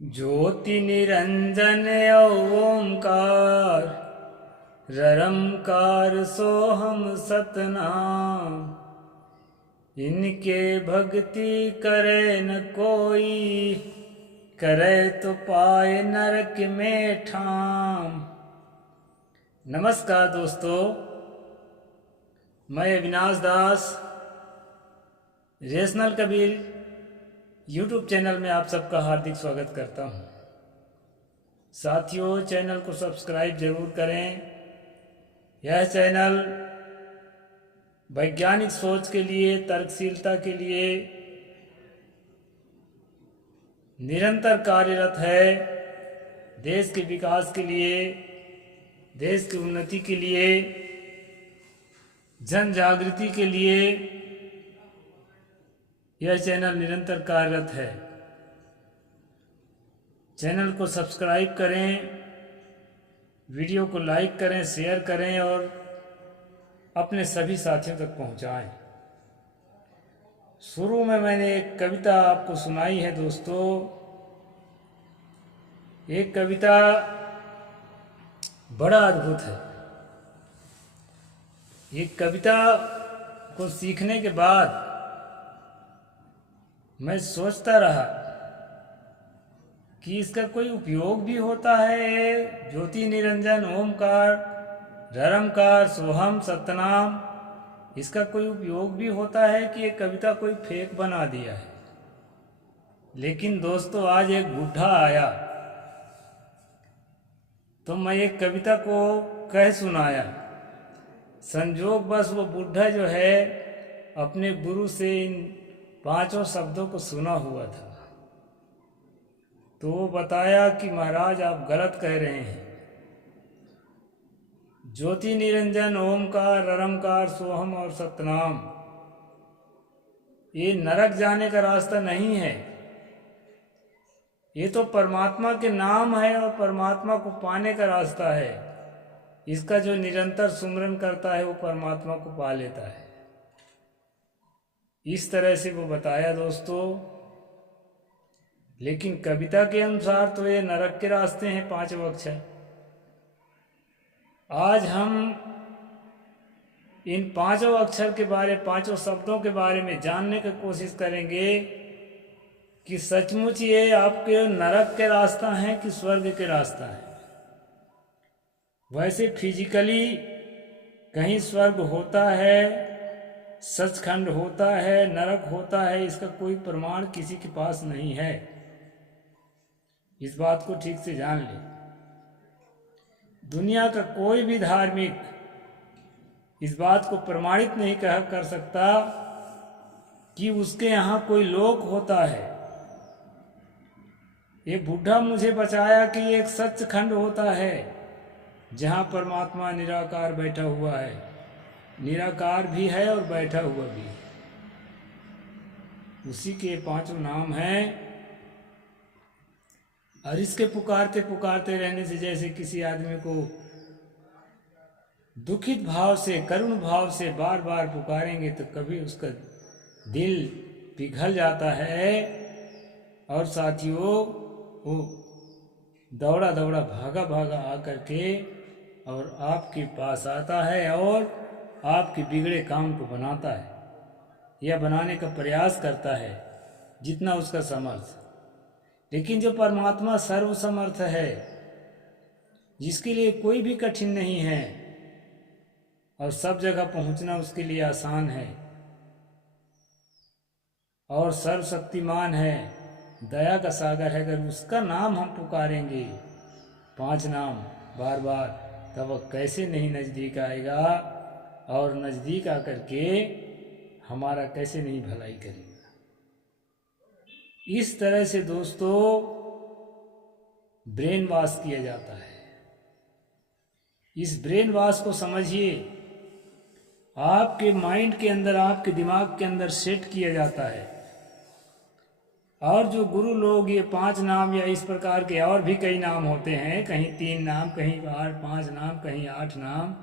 ज्योति निरंजन ओंकार ररंकार सोहम सतनाम। इनके भक्ति करे न कोई, करे तो पाए नरक में ठाम। नमस्कार दोस्तों, मैं अविनाश दास रेशनल कबीर यूट्यूब चैनल में आप सबका हार्दिक स्वागत करता हूं। साथियों, चैनल को सब्सक्राइब जरूर करें। यह चैनल वैज्ञानिक सोच के लिए, तर्कशीलता के लिए निरंतर कार्यरत है। देश के विकास के लिए, देश की उन्नति के लिए, जन जागृति के लिए यह चैनल निरंतर कार्यरत है। चैनल को सब्सक्राइब करें, वीडियो को लाइक करें, शेयर करें और अपने सभी साथियों तक पहुंचाएं। शुरू में मैंने एक कविता आपको सुनाई है दोस्तों। एक कविता बड़ा अद्भुत है। एक कविता को सीखने के बाद मैं सोचता रहा कि इसका कोई उपयोग भी होता है। ज्योति निरंजन ओमकार ररंकार सोहम सतनाम, इसका कोई उपयोग भी होता है कि ये कविता कोई फेक बना दिया है। लेकिन दोस्तों, आज एक बुढ़ा आया तो मैं एक कविता को कह सुनाया। संजोग बस वो बुढ़ा जो है अपने गुरु से इन 5 शब्दों को सुना हुआ था, तो वो बताया कि महाराज आप गलत कह रहे हैं। ज्योति निरंजन ओमकार ररंकार सोहम और सतनाम, ये नरक जाने का रास्ता नहीं है। ये तो परमात्मा के नाम है और परमात्मा को पाने का रास्ता है। इसका जो निरंतर सुमिरन करता है वो परमात्मा को पा लेता है। इस तरह से वो बताया दोस्तों। लेकिन कविता के अनुसार तो ये नरक के रास्ते हैं 5 अक्षर। आज हम इन 5 अक्षर के बारे, 5 शब्दों के बारे में जानने की कोशिश करेंगे कि सचमुच ये आपके नरक के रास्ता है कि स्वर्ग के रास्ता है। वैसे फिजिकली कहीं स्वर्ग होता है, सचखंड होता है, नरक होता है, इसका कोई प्रमाण किसी के पास नहीं है। इस बात को ठीक से जान ले। दुनिया का कोई भी धार्मिक इस बात को प्रमाणित नहीं कर सकता कि उसके यहाँ कोई लोक होता है। ये बुढ़ा मुझे बचाया कि एक सचखंड होता है जहाँ परमात्मा निराकार बैठा हुआ है। निराकार भी है और बैठा हुआ भी है। उसी के 5 नाम हैं। और इसके पुकारते पुकारते रहने से, जैसे किसी आदमी को दुखित भाव से, करुण भाव से बार बार पुकारेंगे तो कभी उसका दिल पिघल जाता है और साथियों वो दौड़ा दौड़ा भागा भागा आकर के और आपके पास आता है और आपके बिगड़े काम को बनाता है या बनाने का प्रयास करता है जितना उसका समर्थ। लेकिन जो परमात्मा सर्वसमर्थ है, जिसके लिए कोई भी कठिन नहीं है और सब जगह पहुंचना उसके लिए आसान है और सर्वशक्तिमान है, दया का सागर है, अगर उसका नाम हम पुकारेंगे 5 नाम बार बार, तब वह कैसे नहीं नज़दीक आएगा और नज़दीक आकर के हमारा कैसे नहीं भलाई करेगा। इस तरह से दोस्तों ब्रेन वॉश किया जाता है। इस ब्रेन वॉश को समझिए, आपके माइंड के अंदर, आपके दिमाग के अंदर सेट किया जाता है। और जो गुरु लोग ये 5 नाम या इस प्रकार के और भी कई नाम होते हैं, कहीं 3 नाम, कहीं 5 नाम, कहीं 8 नाम,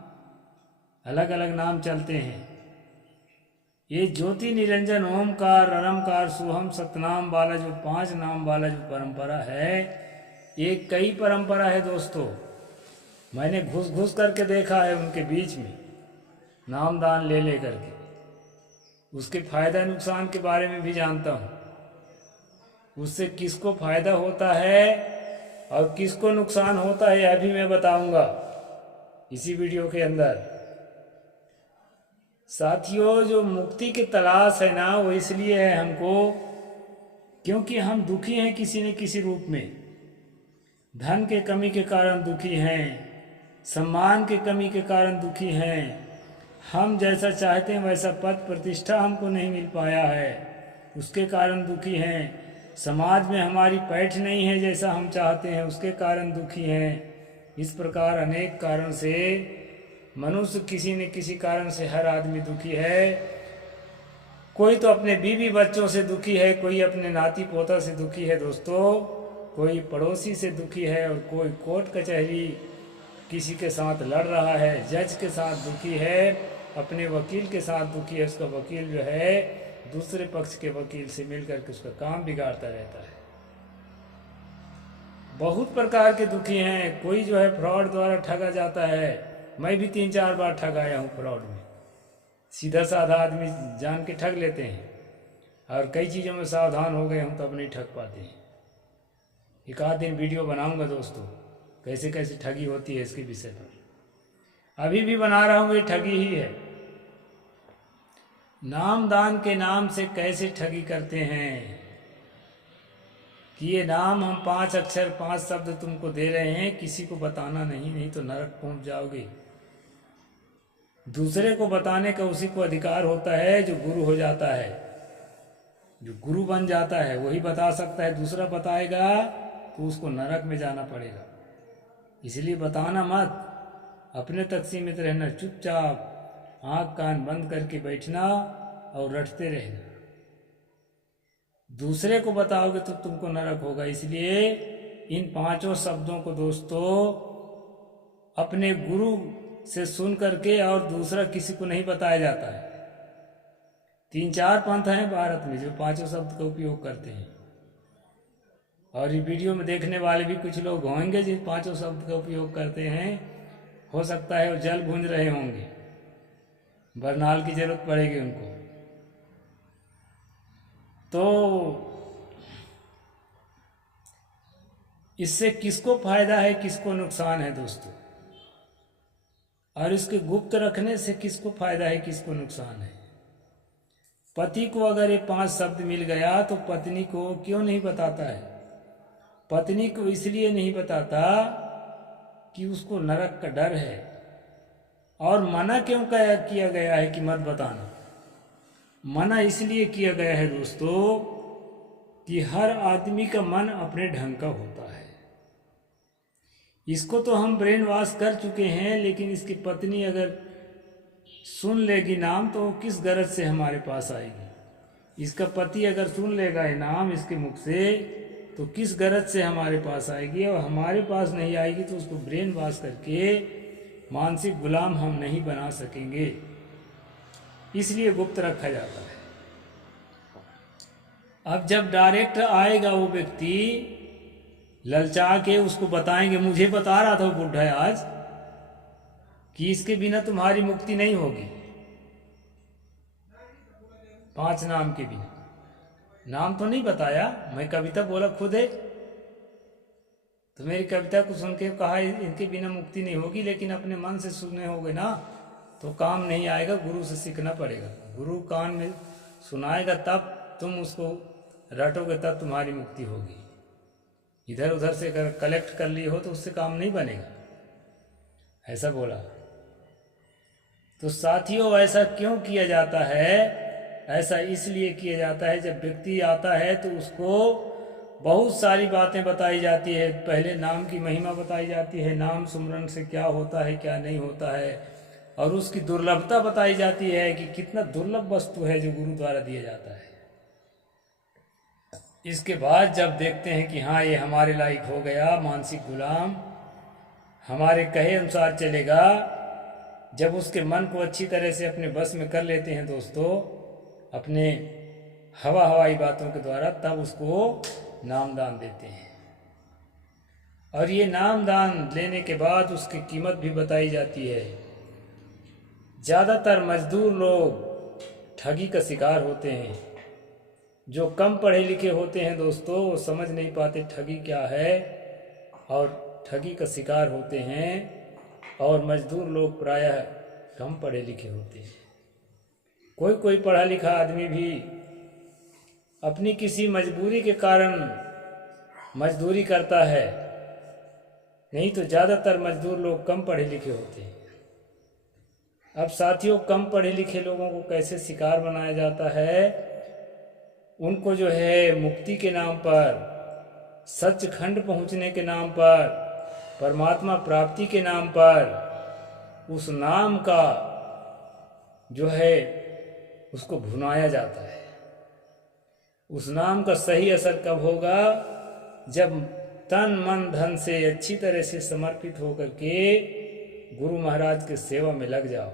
अलग अलग नाम चलते हैं। ये ज्योति निरंजन ओमकार ररमकार सुहम सतनाम वाला जो 5 नाम वाला जो परंपरा है, ये कई परंपरा है दोस्तों। मैंने घुस घुस करके देखा है उनके बीच में, नामदान ले करके, उसके फायदा नुकसान के बारे में भी जानता हूँ। उससे किसको फायदा होता है और किसको नुकसान होता है, यह भी मैं बताऊंगा इसी वीडियो के अंदर। साथियों, जो मुक्ति की तलाश है ना, वो इसलिए है हमको क्योंकि हम दुखी हैं किसी न किसी रूप में। धन के कमी के कारण दुखी हैं, सम्मान के कमी के कारण दुखी हैं, हम जैसा चाहते हैं वैसा पद प्रतिष्ठा हमको नहीं मिल पाया है, उसके कारण दुखी हैं। समाज में हमारी पैठ नहीं है जैसा हम चाहते हैं, उसके कारण दुखी हैं। इस प्रकार अनेक कारण से मनुष्य किसी न किसी कारण से हर आदमी दुखी है। कोई तो अपने बीवी बच्चों से दुखी है, कोई अपने नाती पोता से दुखी है दोस्तों, कोई पड़ोसी से दुखी है, और कोई कोर्ट कचहरी किसी के साथ लड़ रहा है, जज के साथ दुखी है, अपने वकील के साथ दुखी है। उसका वकील जो है दूसरे पक्ष के वकील से मिलकर के उसका काम बिगाड़ता रहता है। बहुत प्रकार के दुखी हैं। कोई जो है फ्रॉड द्वारा ठगा जाता है, मैं भी 3-4 बार ठगाया हूँ फ्रॉड में। सीधा साधा आदमी जान के ठग लेते हैं, और कई चीज़ों में सावधान हो गए हूँ तब नहीं ठग पाते हैं। एक आध दिन वीडियो बनाऊंगा दोस्तों, कैसे कैसे ठगी होती है इसके विषय पर। अभी भी बना रहा हूँ, ये ठगी ही है। नामदान के नाम से कैसे ठगी करते हैं कि ये नाम हम 5 अक्षर 5 शब्द तुमको दे रहे हैं, किसी को बताना नहीं, नहीं तो नरक पहुंच जाओगे। दूसरे को बताने का उसी को अधिकार होता है जो गुरु हो जाता है, जो गुरु बन जाता है वही बता सकता है। दूसरा बताएगा तो उसको नरक में जाना पड़ेगा। इसलिए बताना मत, अपने तक सीमित रहना, चुपचाप आँख कान बंद करके बैठना और रटते रहना। दूसरे को बताओगे तो तुमको नरक होगा। इसलिए इन 5 शब्दों को दोस्तों अपने गुरु से सुन करके, और दूसरा किसी को नहीं बताया जाता है। 3-4 पंथ हैं भारत में जो 5 शब्द का उपयोग करते हैं, और ये वीडियो में देखने वाले भी कुछ लोग होंगे जिन 5 शब्द का उपयोग करते हैं। हो सकता है वो जल भूंज रहे होंगे, बरनाल की जरूरत पड़ेगी उनको। तो इससे किसको फायदा है, किसको नुकसान है दोस्तों, और इसके गुप्त रखने से किसको फायदा है, किसको नुकसान है। पति को अगर ये 5 शब्द मिल गया तो पत्नी को क्यों नहीं बताता है? पत्नी को इसलिए नहीं बताता कि उसको नरक का डर है। और मना क्यों किया गया है कि मत बताना? मना इसलिए किया गया है दोस्तों कि हर आदमी का मन अपने ढंग का होता है। इसको तो हम ब्रेन वॉश कर चुके हैं, लेकिन इसकी पत्नी अगर सुन लेगी नाम तो किस गरज से हमारे पास आएगी। इसका पति अगर सुन लेगा ये नाम इसके मुख से तो किस गरज से हमारे पास आएगी, और हमारे पास नहीं आएगी तो उसको ब्रेन वॉश करके मानसिक गुलाम हम नहीं बना सकेंगे। इसलिए गुप्त रखा जाता है। अब जब डायरेक्ट आएगा वो व्यक्ति, ललचा के उसको बताएंगे, मुझे बता रहा था वो बुढ़ा आज कि इसके बिना तुम्हारी मुक्ति नहीं होगी, 5 नाम के बिना। नाम तो नहीं बताया, मैं कविता बोला खुद है, तो मेरी कविता को सुन के कहा इनके बिना मुक्ति नहीं होगी, लेकिन अपने मन से सुने होगे ना तो काम नहीं आएगा, गुरु से सीखना पड़ेगा। गुरु कान में सुनाएगा तब तुम उसको रटोगे, तब तुम्हारी मुक्ति होगी। इधर उधर से अगर कलेक्ट कर लिए हो तो उससे काम नहीं बनेगा, ऐसा बोला। तो साथियों, ऐसा क्यों किया जाता है? ऐसा इसलिए किया जाता है, जब व्यक्ति आता है तो उसको बहुत सारी बातें बताई जाती है। पहले नाम की महिमा बताई जाती है, नाम सुमरन से क्या होता है क्या नहीं होता है, और उसकी दुर्लभता बताई जाती है कि कितना दुर्लभ वस्तु है जो गुरु द्वारा दिया जाता है। इसके बाद जब देखते हैं कि हाँ ये हमारे लायक हो गया, मानसिक गुलाम, हमारे कहे अनुसार चलेगा, जब उसके मन को अच्छी तरह से अपने बस में कर लेते हैं दोस्तों, अपने हवाई बातों के द्वारा, तब उसको नामदान देते हैं। और ये नामदान लेने के बाद उसकी कीमत भी बताई जाती है। ज़्यादातर मजदूर लोग ठगी का शिकार होते हैं। जो कम पढ़े लिखे होते हैं दोस्तों, वो समझ नहीं पाते ठगी क्या है और ठगी का शिकार होते हैं। और मजदूर लोग प्रायः कम पढ़े लिखे होते हैं। कोई कोई पढ़ा लिखा आदमी भी अपनी किसी मजबूरी के कारण मजदूरी करता है, नहीं तो ज़्यादातर मजदूर लोग कम पढ़े लिखे होते हैं। अब साथियों, कम पढ़े लिखे लोगों को कैसे शिकार बनाया जाता है? उनको जो है मुक्ति के नाम पर, सचखंड पहुंचने के नाम पर, परमात्मा प्राप्ति के नाम पर उस नाम का जो है उसको भुनाया जाता है। उस नाम का सही असर कब होगा? जब तन मन धन से अच्छी तरह से समर्पित होकर के गुरु महाराज के सेवा में लग जाओ।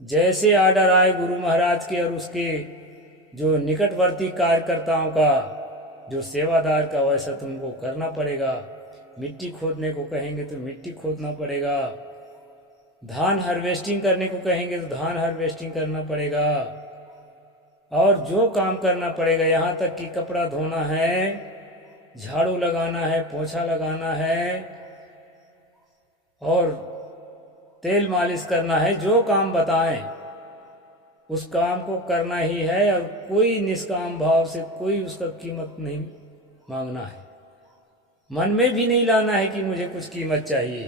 जैसे आर्डर आए गुरु महाराज के और उसके जो निकटवर्ती कार्यकर्ताओं का, जो सेवादार का, वैसा तुमको करना पड़ेगा। मिट्टी खोदने को कहेंगे तो मिट्टी खोदना पड़ेगा, धान हार्वेस्टिंग करने को कहेंगे तो धान हार्वेस्टिंग करना पड़ेगा, और जो काम करना पड़ेगा, यहाँ तक कि कपड़ा धोना है, झाड़ू लगाना है, पोछा लगाना है और तेल मालिश करना है, जो काम बताएं उस काम को करना ही है। और कोई निष्काम भाव से कोई उसका कीमत नहीं मांगना है। मन में भी नहीं लाना है कि मुझे कुछ कीमत चाहिए।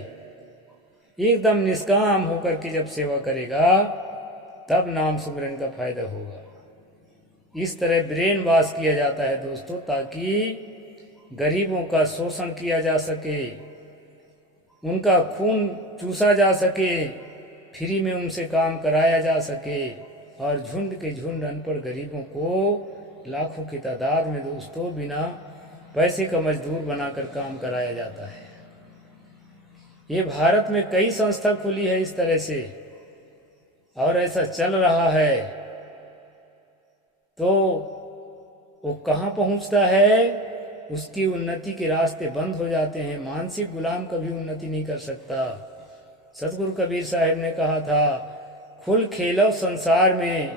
एकदम निष्काम होकर के जब सेवा करेगा तब नाम सुमिरन का फायदा होगा। इस तरह ब्रेन वॉश किया जाता है दोस्तों, ताकि गरीबों का शोषण किया जा सके, उनका खून चूसा जा सके, फ्री में उनसे काम कराया जा सके, और झुंड के झुंड अनपढ़ गरीबों को लाखों की तादाद में दोस्तों बिना पैसे का मजदूर बनाकर काम कराया जाता है। ये भारत में कई संस्था खुली है इस तरह से, और ऐसा चल रहा है। तो वो कहाँ पहुँचता है? उसकी उन्नति के रास्ते बंद हो जाते हैं। मानसिक गुलाम कभी उन्नति नहीं कर सकता। सतगुरु कबीर साहब ने कहा था, खुल खेलो संसार में,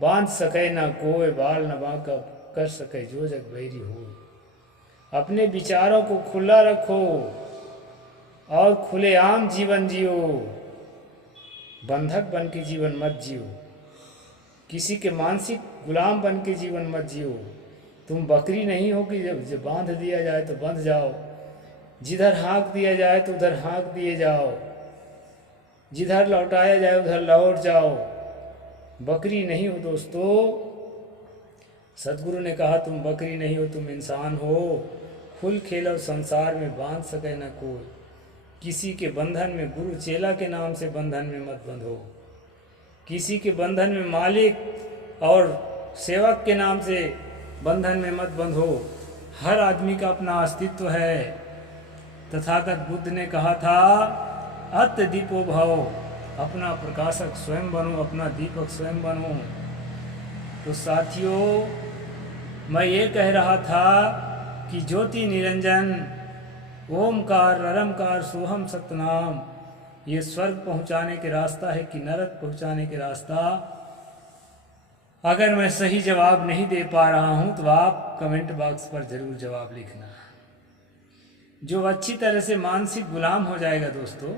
बांध सके ना कोई, बाल न बांका कर सके जो जग बैरी हो। अपने विचारों को खुला रखो और खुलेआम जीवन जियो। बंधक बन के जीवन मत जियो, किसी के मानसिक गुलाम बन के जीवन मत जियो। तुम बकरी नहीं हो कि जब बांध दिया जाए तो बंध जाओ, जिधर हाँक दिया जाए तो उधर हाँक दिए जाओ, जिधर लौटाया जाए उधर लौट जाओ। बकरी नहीं हो दोस्तों। सतगुरु ने कहा तुम बकरी नहीं हो, तुम इंसान हो। खुल खेलो संसार में, बांध सके न कोई। किसी के बंधन में, गुरु चेला के नाम से बंधन में मत बंधो। किसी के बंधन में, मालिक और सेवक के नाम से बंधन में मत बंधो। हर आदमी का अपना अस्तित्व है। तथागत बुद्ध ने कहा था, अत दीपो भव, अपना प्रकाशक स्वयं बनो, अपना दीपक स्वयं बनो। तो साथियों, मैं ये कह रहा था कि ज्योति निरंजन, ओमकार, ररमकार, सोहम सतनाम, ये स्वर्ग पहुंचाने के रास्ता है कि नरक पहुंचाने के रास्ता। अगर मैं सही जवाब नहीं दे पा रहा हूं तो आप कमेंट बॉक्स पर जरूर जवाब लिखना। जो अच्छी तरह से मानसिक गुलाम हो जाएगा दोस्तों,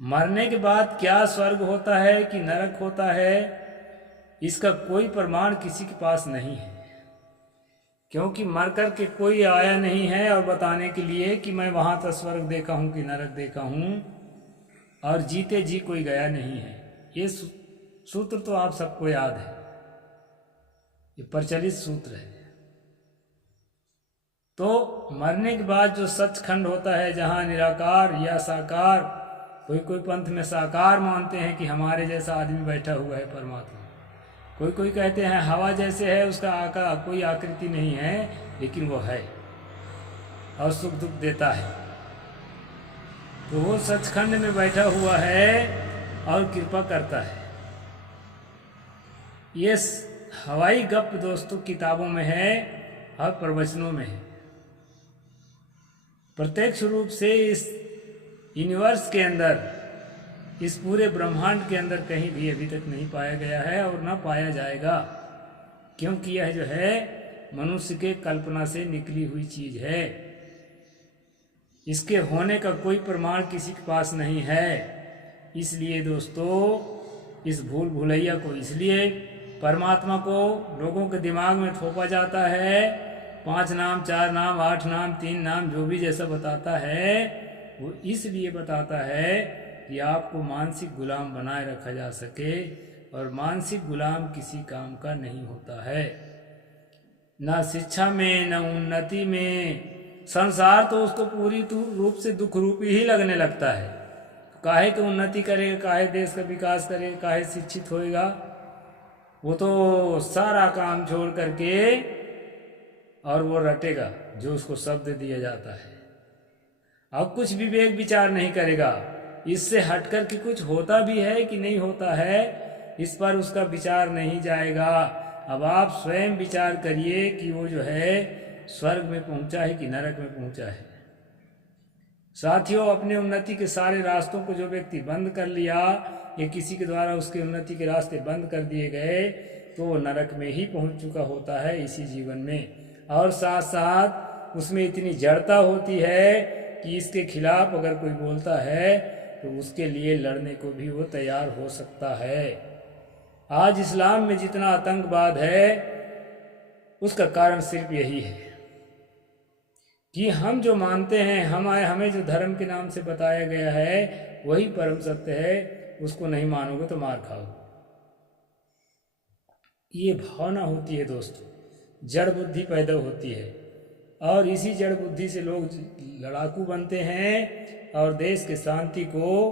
मरने के बाद क्या स्वर्ग होता है कि नरक होता है, इसका कोई प्रमाण किसी के पास नहीं है। क्योंकि मर कर के कोई आया नहीं है और बताने के लिए कि मैं वहां तक स्वर्ग देखा हूं कि नरक देखा हूं, और जीते जी कोई गया नहीं है। ये सूत्र तो आप सबको याद है, ये प्रचलित सूत्र है। तो मरने के बाद जो सचखंड होता है, जहाँ निराकार या साकार, कोई कोई पंथ में साकार मानते हैं कि हमारे जैसा आदमी बैठा हुआ है परमात्मा। कोई कोई कहते हैं हवा जैसे है, उसका आकार कोई आकृति नहीं है, लेकिन वो है और सुख दुख देता है। तो वो सचखंड में बैठा हुआ है और कृपा करता है। ये हवाई गप दोस्तों किताबों में है और प्रवचनों में है। प्रत्यक्ष रूप से इस यूनिवर्स के अंदर, इस पूरे ब्रह्मांड के अंदर कहीं भी अभी तक नहीं पाया गया है और ना पाया जाएगा, क्योंकि यह जो है मनुष्य के कल्पना से निकली हुई चीज है। इसके होने का कोई प्रमाण किसी के पास नहीं है। इसलिए दोस्तों इस भूल भुलैया को इसलिए परमात्मा को लोगों के दिमाग में थोपा जाता है। 5 नाम, 4 नाम, 8 नाम, 3 नाम, जो भी जैसा बताता है वो इसलिए बताता है कि आपको मानसिक गुलाम बनाए रखा जा सके, और मानसिक गुलाम किसी काम का नहीं होता है, ना शिक्षा में, ना उन्नति में। संसार तो उसको पूरी रूप से दुख रूपी ही लगने लगता है। काहे की उन्नति करेगा, काहे देश का विकास करेगा, काहे शिक्षित होएगा। वो तो सारा काम छोड़ करके और वो रटेगा जो उसको शब्द दिया जाता है। अब कुछ विवेक विचार नहीं करेगा, इससे हटकर के कुछ होता भी है कि नहीं होता है, इस पर उसका विचार नहीं जाएगा। अब आप स्वयं विचार करिए कि वो जो है स्वर्ग में पहुंचा है कि नरक में पहुंचा है। साथियों, अपने उन्नति के सारे रास्तों को जो व्यक्ति बंद कर लिया या किसी के द्वारा उसके उन्नति के रास्ते बंद कर दिए गए, तो वो नरक में ही पहुंच चुका होता है इसी जीवन में। और साथ साथ उसमें इतनी जड़ता होती है कि इसके खिलाफ अगर कोई बोलता है तो उसके लिए लड़ने को भी वो तैयार हो सकता है। आज इस्लाम में जितना आतंकवाद है उसका कारण सिर्फ यही है कि हम जो मानते हैं, हमें जो धर्म के नाम से बताया गया है वही परम सत्य है, उसको नहीं मानोगे तो मार खाओगे। ये भावना होती है दोस्तों, जड़ बुद्धि पैदा होती है, और इसी जड़ बुद्धि से लोग लड़ाकू बनते हैं और देश के शांति को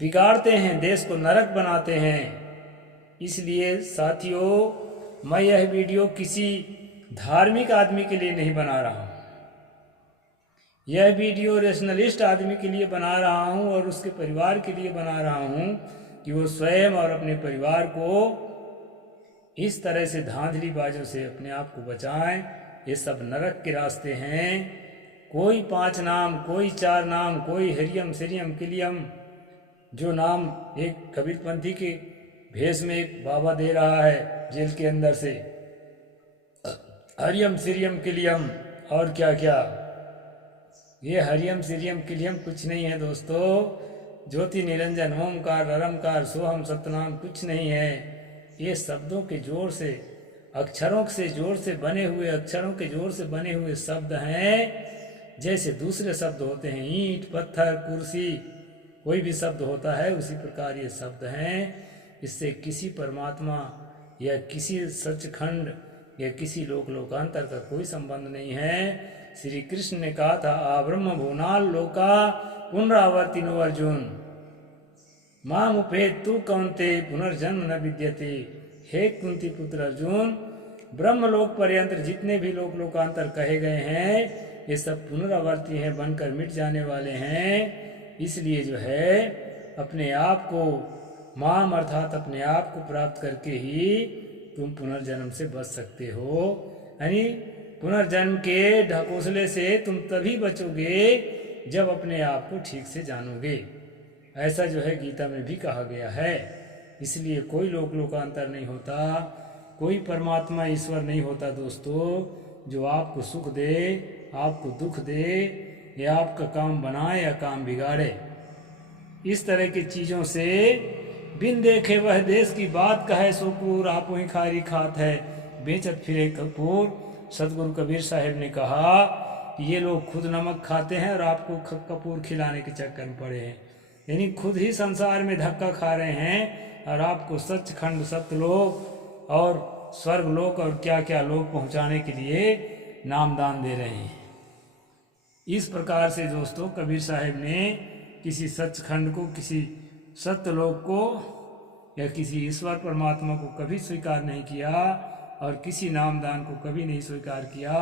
बिगाड़ते हैं, देश को नरक बनाते हैं। इसलिए साथियों, मैं यह वीडियो किसी धार्मिक आदमी के लिए नहीं बना रहा हूँ, यह वीडियो रेशनलिस्ट आदमी के लिए बना रहा हूँ और उसके परिवार के लिए बना रहा हूँ कि वो स्वयं और अपने परिवार को इस तरह से धांधलीबाजों से अपने आप को बचाएं। ये सब नरक के रास्ते हैं। कोई 5 नाम, कोई 4 नाम, कोई हरियम सिरियम किलियम, जो नाम एक कबीरपंथी के भेष में एक बाबा दे रहा है जेल के अंदर से, हरियम सिरियम किलियम और क्या क्या। ये हरियम सिरियम किलियम कुछ नहीं है दोस्तों। ज्योति निरंजन ओमकार अरमकार सोहम सतनाम कुछ नहीं है। ये शब्दों के जोर से, अक्षरों से जोर से बने हुए, अक्षरों के जोर से बने हुए शब्द हैं। जैसे दूसरे शब्द होते हैं ईंट, पत्थर, कुर्सी, कोई भी शब्द होता है उसी प्रकार ये शब्द हैं। इससे किसी परमात्मा या किसी सचखंड या किसी लोकांतर का कोई संबंध नहीं है। श्री कृष्ण ने कहा था, आब्रह्म भुवनाल लोका पुनरावर्तिनो अर्जुन माम उपेत तू कौन्ते पुनर्जन्म न विद्यते। हे कुंती पुत्र अर्जुन, ब्रह्मलोक पर्यंत जितने भी लोकांतर कहे गए हैं ये सब पुनरावर्ती हैं, बनकर मिट जाने वाले हैं। इसलिए जो है अपने आप को माम अर्थात अपने आप को प्राप्त करके ही तुम पुनर्जन्म से बच सकते हो। यानी पुनर्जन्म के ढकोसले से तुम तभी बचोगे जब अपने आप को ठीक से जानोगे। ऐसा जो है गीता में भी कहा गया है। इसलिए कोई लोकांतर नहीं होता, कोई परमात्मा ईश्वर नहीं होता दोस्तों जो आपको सुख दे, आपको दुख दे, या आपका काम बनाए या काम बिगाड़े। इस तरह की चीज़ों से बिन देखे वह देश की बात कहे सो क्रूर, आपो ही खारी खात है बेचत फिरे कपूर। सतगुरु कबीर साहिब ने कहा कि ये लोग खुद नमक खाते हैं और आपको कपूर खिलाने के चक्कर में पड़े हैं। यानी खुद ही संसार में धक्का खा रहे हैं और आपको सचखंड, सत्यलोक और स्वर्गलोक और क्या क्या लोक पहुंचाने के लिए नामदान दे रहे हैं। इस प्रकार से दोस्तों कबीर साहिब ने किसी सचखंड को, किसी सत्यलोक को या किसी ईश्वर परमात्मा को कभी स्वीकार नहीं किया और किसी नामदान को कभी नहीं स्वीकार किया।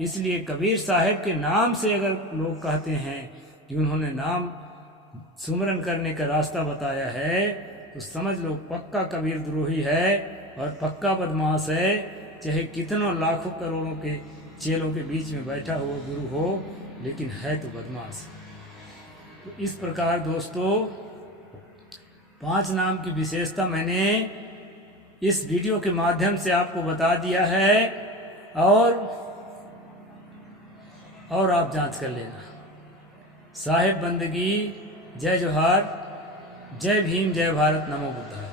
इसलिए कबीर साहिब के नाम से अगर लोग कहते हैं कि उन्होंने नाम सुमरन करने का रास्ता बताया है तो समझ लो पक्का कबीर द्रोही है और पक्का बदमाश है, चाहे कितनों लाखों करोड़ों के चेलों के बीच में बैठा हुआ गुरु हो, लेकिन है तो बदमाश। तो इस प्रकार दोस्तों 5 नाम की विशेषता मैंने इस वीडियो के माध्यम से आपको बता दिया है, और आप जांच कर लेना। साहेब बंदगी, जय जोहार, जय भीम, जय भारत, नमो बुद्धाय।